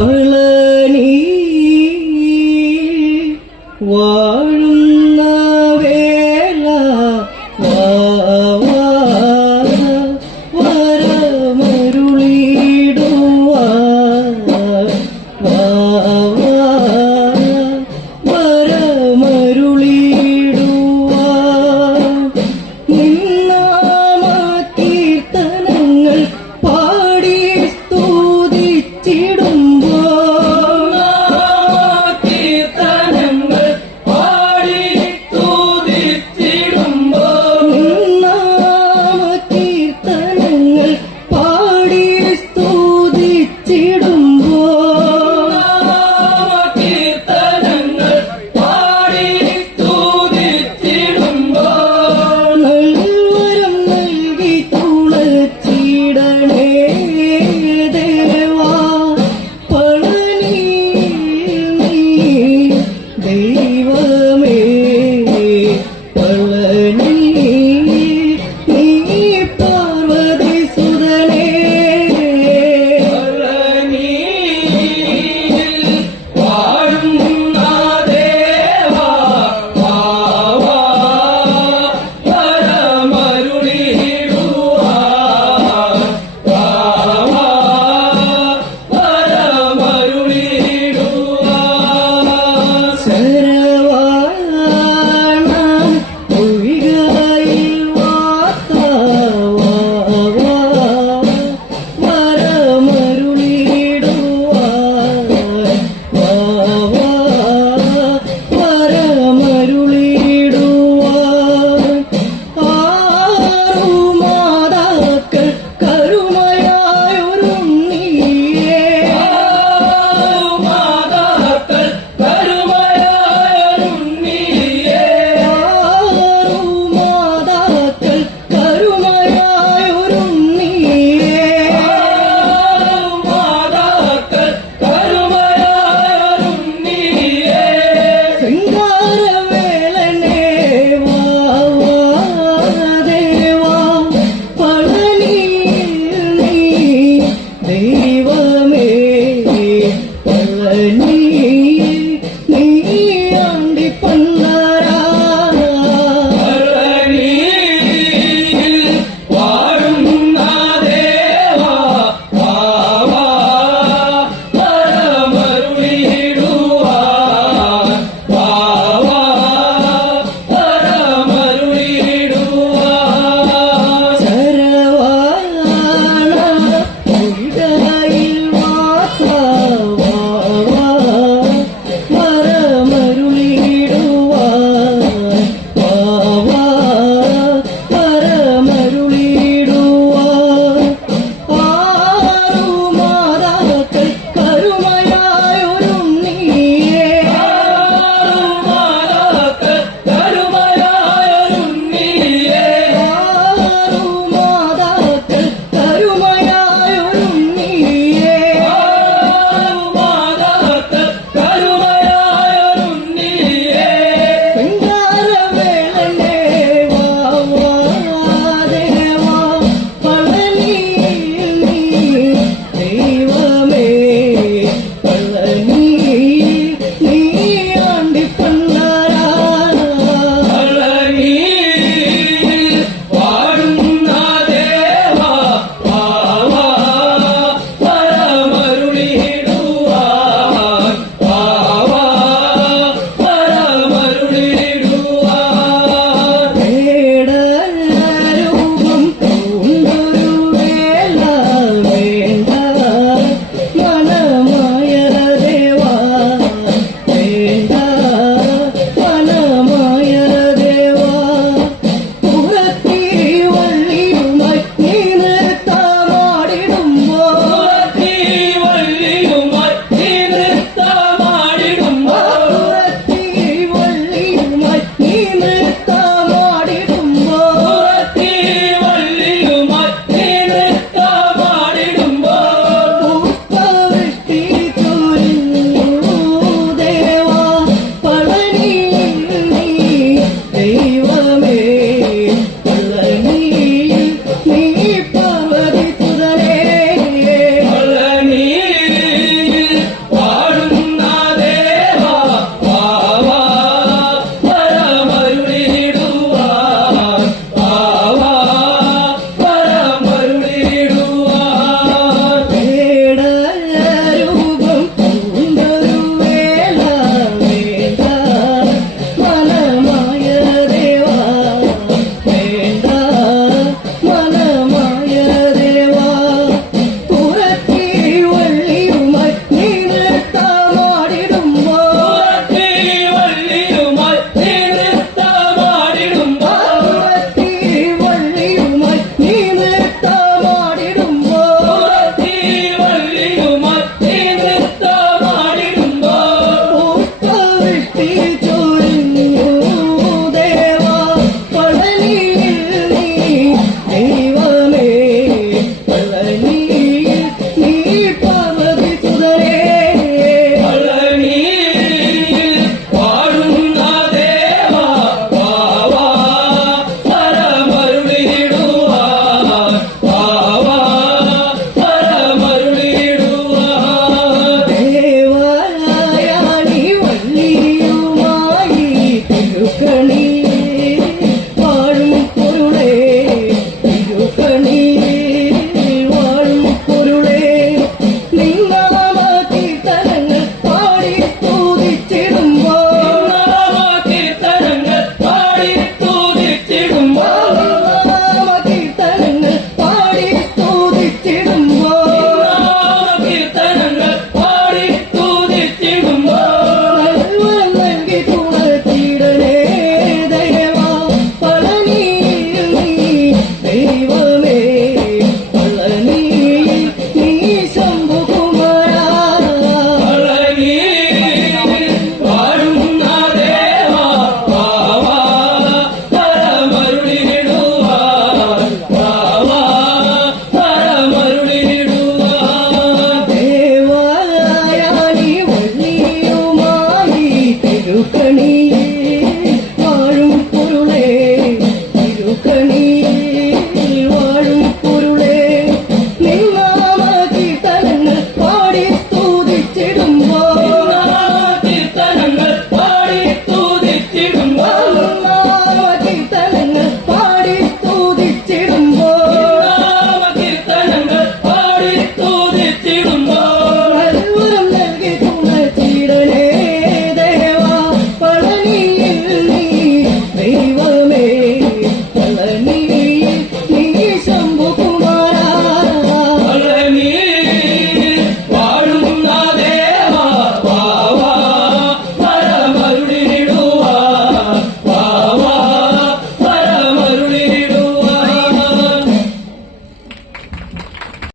Oh,